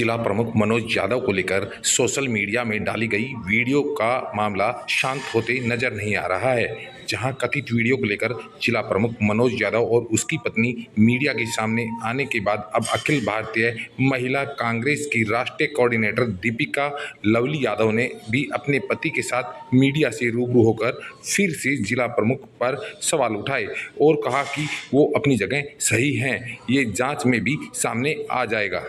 जिला प्रमुख मनोज यादव को लेकर सोशल मीडिया में डाली गई वीडियो का मामला शांत होते नजर नहीं आ रहा है। जहां कथित वीडियो को लेकर जिला प्रमुख मनोज यादव और उसकी पत्नी मीडिया के सामने आने के बाद अब अखिल भारतीय महिला कांग्रेस की राष्ट्रीय कोऑर्डिनेटर दीपिका लवली यादव ने भी अपने पति के साथ मीडिया से रूबरू होकर फिर से जिला प्रमुख पर सवाल उठाए और कहा कि वो अपनी जगह सही हैं, ये जांच में भी सामने आ जाएगा।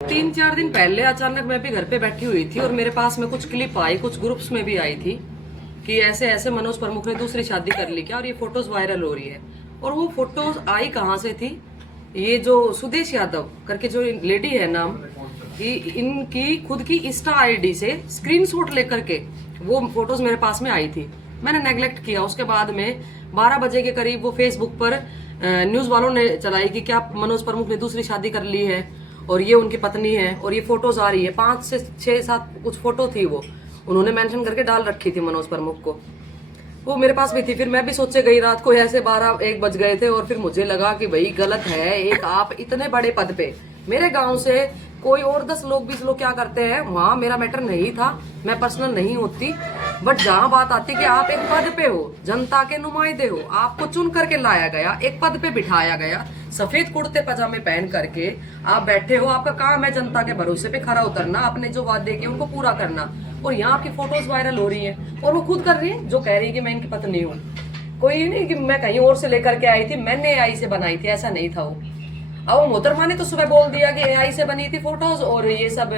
3-4 दिन पहले अचानक मैं भी घर पे बैठी हुई थी और मेरे पास में कुछ क्लिप आई, कुछ ग्रुप्स में भी आई थी कि ऐसे ऐसे मनोज प्रमुख ने दूसरी शादी कर ली क्या, और ये फोटोज वायरल हो रही है। और वो फोटोज आई कहाँ से थी, ये जो सुदेश यादव करके जो लेडी है नाम, इनकी खुद की इंस्टा आईडी से स्क्रीनशॉट लेकर के वो फोटोज मेरे पास में आई थी। मैंने नेग्लेक्ट किया। उसके बाद में 12 बजे के करीब वो फेसबुक पर न्यूज वालों ने चलाई कि क्या मनोज प्रमुख ने दूसरी शादी कर ली है और ये उनकी पत्नी है, और ये फोटोज आ रही है। 5 से 6-7 कुछ फोटो थी, वो उन्होंने मेंशन करके डाल रखी थी मनोज प्रमुख को, वो मेरे पास भी थी। फिर मैं भी सोचे गई रात को ऐसे 12-1 बज गए थे और फिर मुझे लगा कि भाई गलत है। एक आप इतने बड़े पद पे, मेरे गांव से कोई और 10 लोग 20 लोग क्या करते हैं, वहां मेरा मैटर नहीं था, मैं पर्सनल नहीं होती। बट जहां बात आती कि आप एक पद पे हो, जनता के नुमाइंदे हो, आपको चुन करके लाया गया, एक पद पे बिठाया गया, सफेद कुर्ते पजामे पहन करके आप बैठे हो, आपका काम है जनता के भरोसे पे खरा उतरना, अपने जो वादे किए उनको पूरा करना। और यहाँ आपकी फोटोज वायरल हो रही है और वो खुद कर रही है, जो कह रही है कि मैं इनकी पत्नी हूँ। कोई नहीं कि मैं कहीं और से लेकर के आई थी, मैंने एआई से बनाई थी, ऐसा नहीं था वो। अब वो मोहतरमा ने तो सुबह बोल दिया कि एआई से बनी थी फोटोज और ये सब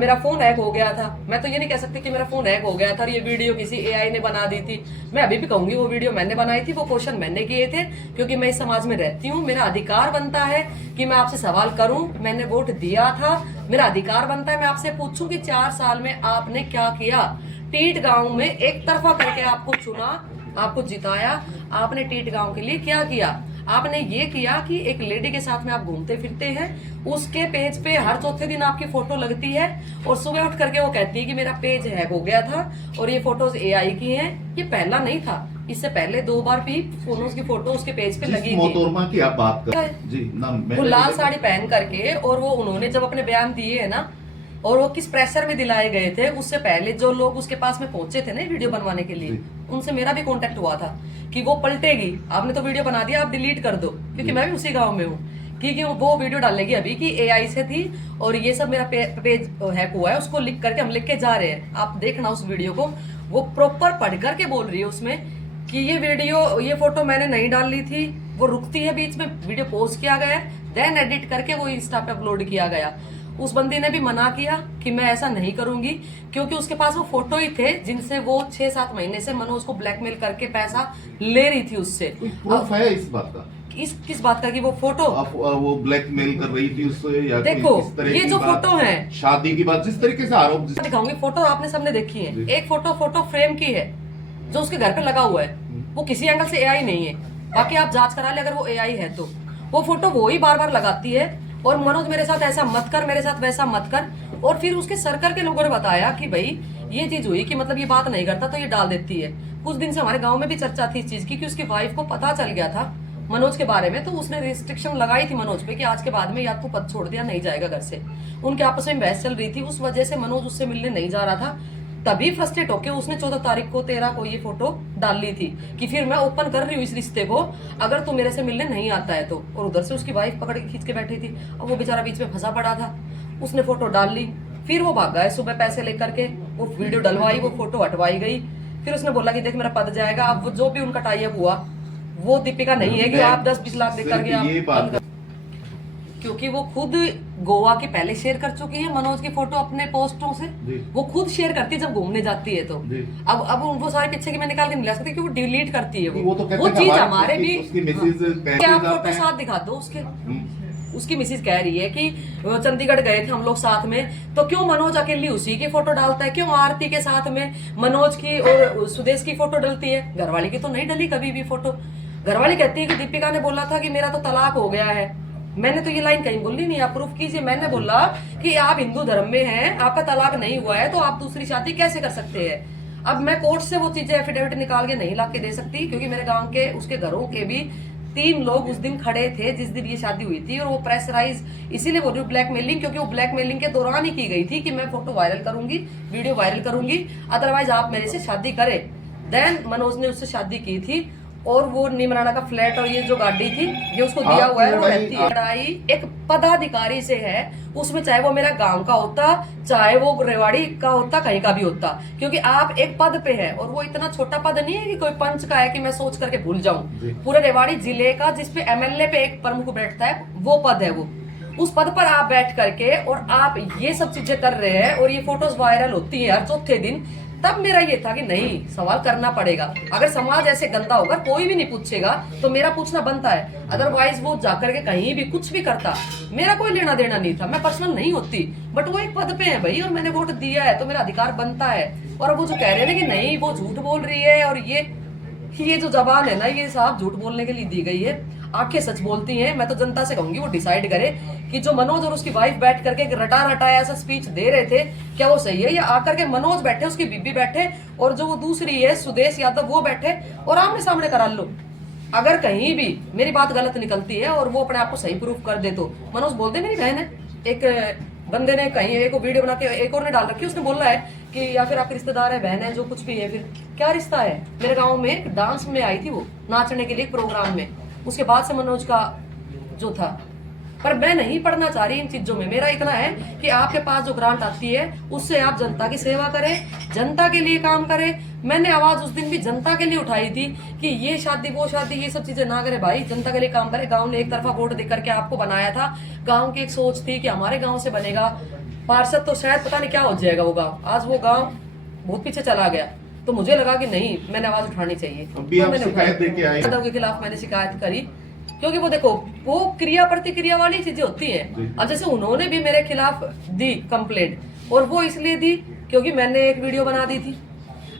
मेरा फोन हैक हो गया था। मैं तो ये नहीं कह सकती कि मेरा फोन हैक हो गया था और ये वीडियो किसी एआई ने बना दी थी। मैं अभी भी कहूंगी वो वीडियो मैंने बनाई थी, वो क्वेश्चन मैंने किए थे, क्योंकि मैं इस समाज में रहती हूँ। मेरा अधिकार बनता है कि मैं आपसे सवाल करूं, मैंने वोट दिया था, मेरा अधिकार बनता है मैं आपसे पूछूं कि 4 साल में आपने क्या किया। टीट गांव में एक तरफा करके आपको चुना, आपको जिताया, आपने टीट गांव के लिए क्या किया? आपने ये किया कि एक लेडी के साथ में आप घूमते फिरते हैं, उसके पेज पे हर चौथे दिन आपकी फोटो लगती है और सुबह उठ करके वो कहती है कि मेरा पेज हैक हो गया था और ये फोटोज एआई की हैं। ये पहला नहीं था, इससे पहले 2 बार भी फोनोज की फोटो उसके पेज पे लगी मोहतरमा की आप बात कर जी ना, वो लाल साड़ी पहन करके, और वो उन्होंने जब अपने बयान दिए है ना, और वो किस प्रेशर में दिलाए गए थे, उससे पहले जो लोग उसके पास में पहुंचे थे ना वीडियो बनवाने के लिए, उनसे मेरा भी कांटेक्ट हुआ था कि वो पलटेगी, आपने तो वीडियो बना दिया, आप डिलीट कर दो, क्योंकि मैं भी उसी गांव में हूँ, क्योंकि वो वीडियो डालेगी अभी कि एआई से थी और ये सब मेरा पेज हैक हुआ है, उसको लिख करके हम लिख के जा रहे हैं। आप देखना उस वीडियो को, वो प्रॉपर पढ़ करके बोल रही है उसमें कि ये वीडियो, ये फोटो मैंने नहीं डाली थी। वो रुकती है बीच में, वीडियो पोस्ट किया गया, देन एडिट करके वो इंस्टा पे अपलोड किया गया। उस बंदी ने भी मना किया कि मैं ऐसा नहीं करूंगी, क्योंकि उसके पास वो फोटो ही थे जिनसे वो 6-7 महीने से मनोज को ब्लैकमेल करके पैसा ले रही थी उससे। प्रूफ है इस बात का? किस बात का? कि वो फोटो वो ब्लैकमेल कर रही थी उससे, या देखो इस तरह ये की जो बात, फोटो है शादी की बात, जिस तरीके से आरोप दिखाऊंगी, फोटो आपने सबने देखी है। एक फोटो फ्रेम की है जो उसके घर पे लगा हुआ है, वो किसी एंगल से एआई नहीं है। बाकी आप जांच करा ले, अगर वो एआई है तो वो फोटो वो ही बार बार लगाती है और मनोज मेरे साथ ऐसा मत कर, मेरे साथ वैसा मत कर। और फिर उसके सर्कल के लोगों ने बताया कि भाई ये चीज हुई कि मतलब ये बात नहीं करता तो ये डाल देती है। कुछ दिन से हमारे गांव में भी चर्चा थी इस चीज की कि उसकी वाइफ को पता चल गया था मनोज के बारे में, तो उसने रिस्ट्रिक्शन लगाई थी मनोज पे कि आज के बाद में या तो पद छोड़ दिया, नहीं जाएगा घर से। उनके आपस में बहस चल रही थी, उस वजह से मनोज उससे मिलने नहीं जा रहा था। तभी फ्रस्ट्रेट होके उसने 14 तारीख को 13 को ये फोटो डाल ली थी कि फिर मैं ओपन कर रही हूँ इस रिश्ते को, अगर तू मेरे से मिलने नहीं आता है तो। और उधर से उसकी वाइफ पकड़ के खींच के बैठी थी, अब वो बेचारा बीच में फंसा पड़ा था। उसने फोटो डाल ली, फिर वो भागा है सुबह पैसे लेकर के, वो वीडियो डलवाई, वो फोटो हटवाई गई। फिर उसने बोला कि देख मेरा पद जाएगा। अब वो जो भी उनका टाई अप हुआ, वो दीपिका नहीं है कि आप 10-20 लाख देकर के, क्योंकि वो खुद गोवा की पहले शेयर कर चुकी है मनोज की फोटो अपने पोस्टों से। वो खुद शेयर करती है जब घूमने जाती है तो। अब वो सारे पीछे की मैं निकाल के नहीं ला सकती क्योंकि वो डिलीट करती है। वो चीज हमारे भी क्या फोटो साथ दिखा दो उसके। उसकी मिसिज कह रही है कि चंडीगढ़ गए थे हम लोग साथ में, तो क्यों मनोज अकेली उसी की फोटो डालता है, क्यों आरती के साथ में मनोज की और सुदेश की फोटो डलती है, घरवाली की तो नहीं डली कभी भी फोटो। घरवाली कहती है कि दीपिका ने बोला था कि मेरा तो तलाक हो गया है। मैंने तो ये लाइन कहीं बोली नहीं, आप प्रूफ कीजिए। मैंने बोला कि आप हिंदू धर्म में हैं, आपका तलाक नहीं हुआ है तो आप दूसरी शादी कैसे कर सकते हैं। अब मैं कोर्ट से वो चीजें एफिडेविट निकाल के नहीं ला के दे सकती, क्योंकि मेरे गांव के उसके घरों के भी 3 लोग उस दिन खड़े थे जिस दिन ये शादी हुई थी, और वो प्रेशराइज इसीलिए बोल रही हूँ ब्लैकमेलिंग, क्योंकि वो ब्लैकमेलिंग के दौरान ही की गई थी कि मैं फोटो वायरल करूंगी, वीडियो वायरल करूंगी, अदरवाइज आप मेरे से शादी करें। देन मनोज ने उससे शादी की थी, और वो निमराना का फ्लैट और ये जो गाड़ी थी ये उसको दिया हुआ है, वो रहती है। लड़ाई एक पदाधिकारी से है, उसमें चाहे वो मेरा गांव का होता, चाहे वो रेवाड़ी का होता, कहीं का भी होता, क्योंकि आप एक पद पे है, और वो इतना छोटा पद नहीं है कि कोई पंच का है कि मैं सोच करके भूल जाऊं। पूरे रेवाड़ी जिले का जिसपे एमएलए पे एक प्रमुख बैठता है, वो पद है वो। उस पद पर आप बैठ करके और आप ये सब चीजें कर रहे हैं, और ये फोटोज वायरल होती है हर चौथे दिन। तब मेरा ये था कि नहीं, सवाल करना पड़ेगा। अगर समाज ऐसे गंदा होगा, कोई भी नहीं पूछेगा, तो मेरा पूछना बनता है। अदरवाइज वो जाकर के कहीं भी कुछ भी करता, मेरा कोई लेना देना नहीं था, मैं पर्सनल नहीं होती। बट वो एक पद पे है भाई, और मैंने वोट दिया है, तो मेरा अधिकार बनता है। और वो जो कह रहे हैं कि नहीं वो झूठ बोल रही है, और ये जो जबान है ना, ये साहब झूठ बोलने के लिए दी गई है, आंखें सच बोलती हैं। मैं तो जनता से कहूंगी वो डिसाइड करे कि जो मनोज और उसकी वाइफ बैठ करके एक रटा रटाया ऐसा स्पीच दे रहे थे, क्या वो सही है, या आकर के मनोज बैठे, उसकी बीबी बैठे, और जो वो दूसरी है सुदेश यादव वो बैठे, और आमने सामने करा लो। अगर कहीं भी मेरी बात गलत निकलती है और वो अपने आप को सही प्रूफ कर दे, तो मनोज बोल दे मेरी बहन है। एक बंदे ने कहीं एक वीडियो बना के एक और ने डाल रखी, उसने बोला है कि या फिर आपके रिश्तेदार है, बहन है, जो कुछ भी है, फिर क्या रिश्ता है। मेरे गांव में एक डांस में आई थी वो, नाचने के लिए प्रोग्राम में, उसके बाद से मनोज का जो था। पर मैं नहीं पढ़ना चाह रही इन चीजों में। मेरा इतना है कि आपके पास जो ग्रांट आती है उससे आप जनता की सेवा करें, जनता के लिए काम करें। मैंने आवाज उस दिन भी जनता के लिए उठाई थी कि ये शादी वो शादी ये सब चीजें ना करे भाई, जनता के लिए काम करे। गांव ने एक तरफा वोट देकर के आपको बनाया था, गांव की एक सोच थी कि हमारे गांव से बनेगा पार्षद, तो शायद पता नहीं क्या हो जाएगा वो गाँव। आज वो गाँव बहुत पीछे चला गया, तो मुझे लगा कि नहीं, मैंने आवाज उठानी चाहिए। अभी आप शिकायत देके आए यादव के खिलाफ मैंने शिकायत करी, क्योंकि वो देखो वो क्रिया प्रतिक्रिया वाली चीजें होती हैं। अब जैसे उन्होंने भी मेरे खिलाफ दी कंप्लेंट, और वो इसलिए दी क्योंकि मैंने एक वीडियो बना दी थी।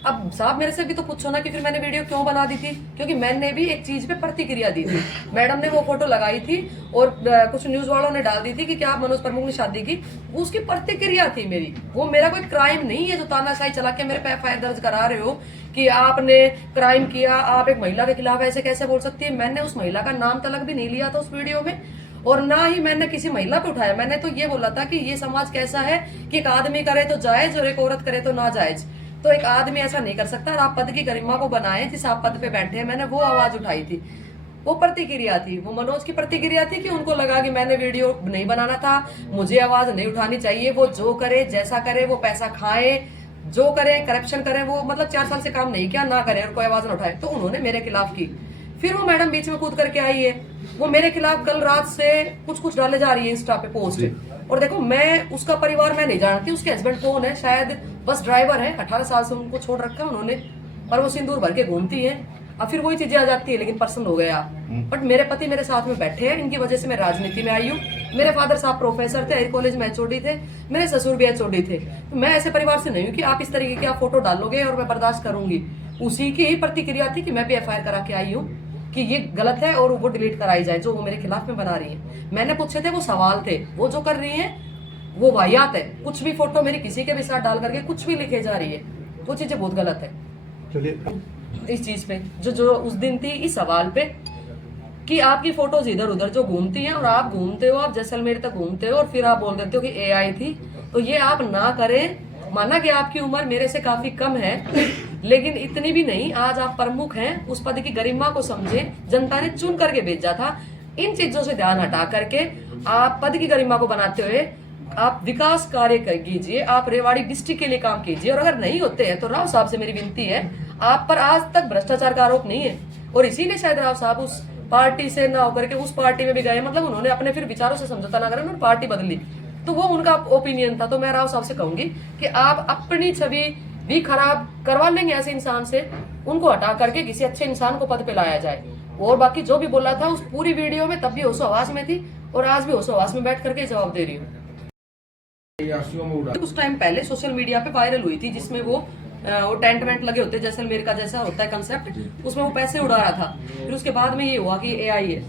अब साहब मेरे से भी तो पूछो ना कि फिर मैंने वीडियो क्यों बना दी थी, क्योंकि मैंने भी एक चीज पे प्रतिक्रिया दी थी। मैडम ने वो फोटो लगाई थी, और कुछ न्यूज वालों ने डाल दी थी कि क्या मनोज प्रमुख ने शादी की, वो उसकी प्रतिक्रिया थी मेरी। वो मेरा कोई क्राइम नहीं है जो तानाशाही चला के मेरे पे एफआईआर दर्ज करा रहे हो कि आपने क्राइम किया, आप एक महिला के खिलाफ ऐसे कैसे बोल सकती है। मैंने उस महिला का नाम तलक भी नहीं लिया था उस वीडियो में, और ना ही मैंने किसी महिला पे उठाया। मैंने तो ये बोला था कि ये समाज कैसा है कि एक आदमी करे तो जायज और एक औरत करे तो ना जायज। तो एक आदमी ऐसा नहीं कर सकता, और आप पद की गरिमा को बनाए जिस आप पद पे बैठे हैं। मैंने वो आवाज उठाई थी, वो प्रतिक्रिया थी, वो मनोज की प्रतिक्रिया थी कि उनको लगा कि मैंने वीडियो नहीं बनाना था, मुझे आवाज नहीं उठानी चाहिए। वो जो करे जैसा करे, वो पैसा खाए, जो करे करप्शन करे, वो मतलब 4 साल से काम नहीं किया, ना करे और कोई आवाज ना उठाए, तो उन्होंने मेरे खिलाफ की। फिर वो मैडम बीच में कूद करके आई है, वो मेरे खिलाफ कल रात से कुछ डाले जा रही है इंस्टा पे पोस्ट। और देखो मैं उसका परिवार मैं नहीं जानती, उसके हस्बैंड कौन है, शायद बस ड्राइवर है, 18 साल से उनको छोड़ रखा है उन्होंने, और वो सिंदूर भर के घूमती है। अब फिर वही चीजें आ जाती है, लेकिन पर्सन हो गया। बट मेरे पति मेरे साथ में बैठे हैं, इनकी वजह से मैं राजनीति में आई हूँ। मेरे फादर साहब प्रोफेसर थे, कॉलेज में एचओडी थे, मेरे ससुर भी एचओडी थे। तो मैं ऐसे परिवार से नहीं हूँ कि आप इस तरीके की आप फोटो डालोगे और मैं बर्दाश्त करूंगी। उसी की ही प्रतिक्रिया थी कि मैं भी एफआईआर करा के आई हूँ कि ये गलत है और वो डिलीट कराई जाए जो वो मेरे खिलाफ में बना रही है। मैंने पूछे थे वो सवाल थे, वो जो कर रही है वो वाहियात है। कुछ भी फोटो मेरी किसी के भी साथ डाल करके कुछ भी लिखे जा रही है, वो चीजें बहुत गलत है। चलिए इस चीज पे जो उस दिन थी, इस सवाल पे कि आपकी फोटोज इधर उधर जो घूमती हैं और आप घूमते हो, आप जैसलमेर तक घूमते हो और फिर आप बोल देते हो कि एआई थी, तो ये आप ना करें। माना कि आपकी उम्र मेरे से काफी कम है, लेकिन इतनी भी नहीं। आज आप प्रमुख हैं, उस पद की गरिमा को समझे, जनता ने चुन करके भेजा था। इन चीजों से ध्यान हटा करके आप पद की गरिमा को बनाते हुए आप विकास कार्य कीजिए, आप रेवाड़ी डिस्ट्रिक्ट के लिए काम कीजिए। और अगर नहीं होते हैं तो राव साहब से मेरी विनती है, आप पर आज तक भ्रष्टाचार का आरोप नहीं है, और इसीलिए शायद राव साहब उस पार्टी से ना होकर के उस पार्टी में भी गए। मतलब उन्होंने अपने फिर विचारों से समझौता ना करें, उन्होंने पार्टी बदली, तो वो उनका ओपिनियन था। तो मैं राव साहब से कहूंगी कि आप अपनी छवि भी खराब करवा लेंगे ऐसे इंसान से, उनको हटा करके किसी अच्छे इंसान को पद पे लाया जाए। और बाकी जो भी बोला था उस पूरी वीडियो में, तब भी होशो आवाज में थी और आज भी होशो आवाज में बैठ करके जवाब दे रही हूँ। कुछ टाइम पहले सोशल मीडिया पे वायरल हुई थी, जिसमें वो टेंट वेंट लगे होते हैं, जैसलमेर का जैसा होता है कंसेप्ट, उसमें वो पैसे उड़ा रहा था। फिर उसके बाद में ये हुआ कि एआई है,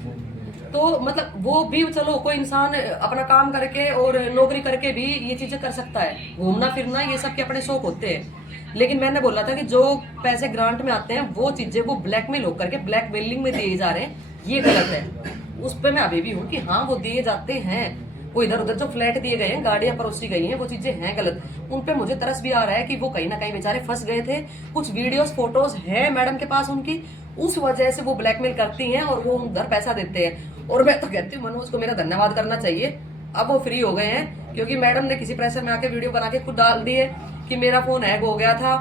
तो मतलब वो भी चलो कोई इंसान अपना काम करके और नौकरी करके भी ये चीजें कर सकता है, घूमना फिरना ये सब के अपने शौक होते हैं। लेकिन मैंने बोला था कि जो पैसे ग्रांट में आते हैं वो चीजें वो ब्लैकमेल होकर के ब्लैकमेलिंग में दिए जा रहे हैं। ये गलत है। उस पे मैं अभी भी हूँ कि हाँ वो दिए जाते हैं, वो इधर उधर जो फ्लैट दिए गए हैं, गाड़ियां परोसी गई हैं, वो चीजें हैं गलत। उन पे मुझे तरस भी आ रहा है कि वो कहीं ना कहीं बेचारे फंस गए थे। कुछ वीडियोस फोटोज हैं मैडम के पास उनकी, उस वजह से वो ब्लैकमेल करती हैं और वो उधर पैसा देते हैं। और मैं तो कहती हूँ मनोज को मेरा धन्यवाद करना चाहिए, अब वो फ्री हो गए हैं, क्योंकि मैडम ने किसी प्रेशर में आके वीडियो बना के खुद डाल दी है कि मेरा फोन हैक हो गया था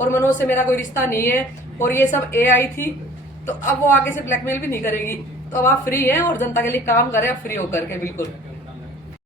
और मनोज से मेरा कोई रिश्ता नहीं है और ये सब AI थी। तो अब वो आगे से ब्लैकमेल भी नहीं करेगी। तो अब आप फ्री हैं और जनता के लिए काम करें, अब फ्री होकर के बिल्कुल।